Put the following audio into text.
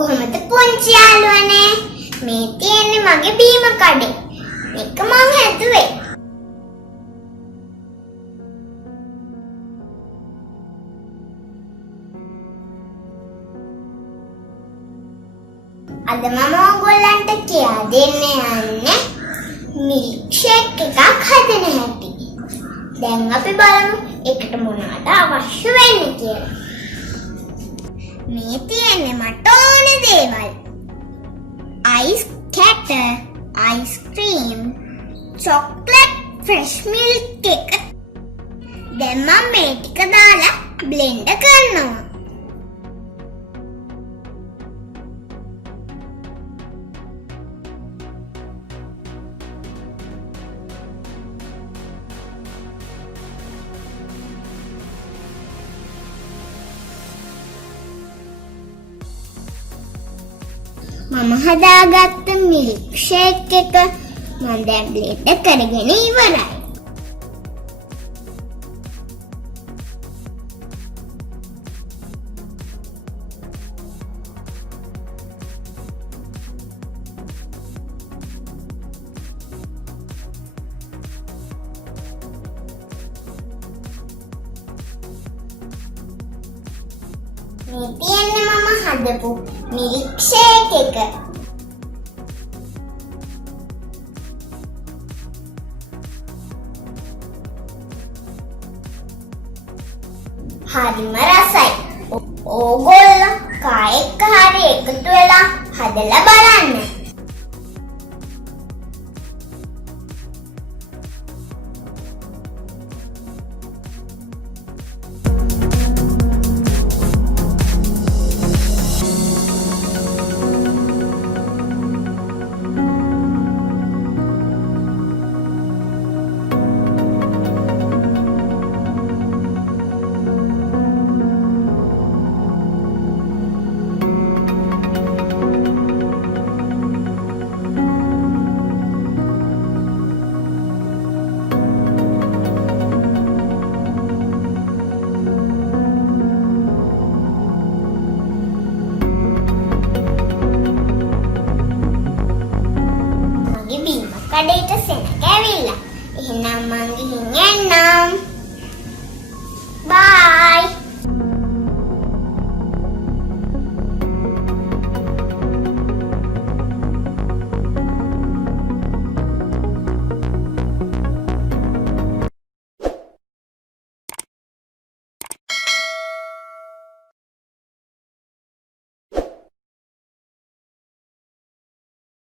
කොහොමද පුංචි යාළුවනේ? මේ තියෙන්නේ මගේ බීම කඩේ. මේක මං හැදුවේ. අද මම ඔයගොල්ලන්ට කියා දෙන්න යන්නේ මිල්ක් ෂේක් එකක් හදන හැටි. දැන් අපි බලමු ඒකට මොනවද අවශ්‍ය වෙන්නේ කියලා. මේ තියෙන්නේ මට ඕන දේවල්. ice cutter, ice cream, chocolate, fresh milk එක. දැන් මම මේ ටික දාලා blend කරනවා. මම හදාගත්ත මිල්ක් ෂේක් එක මම දැන් බ්ලෙන්ඩ් කරගෙන ඉවරයි. මේ තියෙන්නේ මම හදපු මිල්ක් ෂේක් එක. හරිම රසයි. ඕගොල්ලෝ කා එක්ක හරි එකතු වෙලා හදලා බලන්න.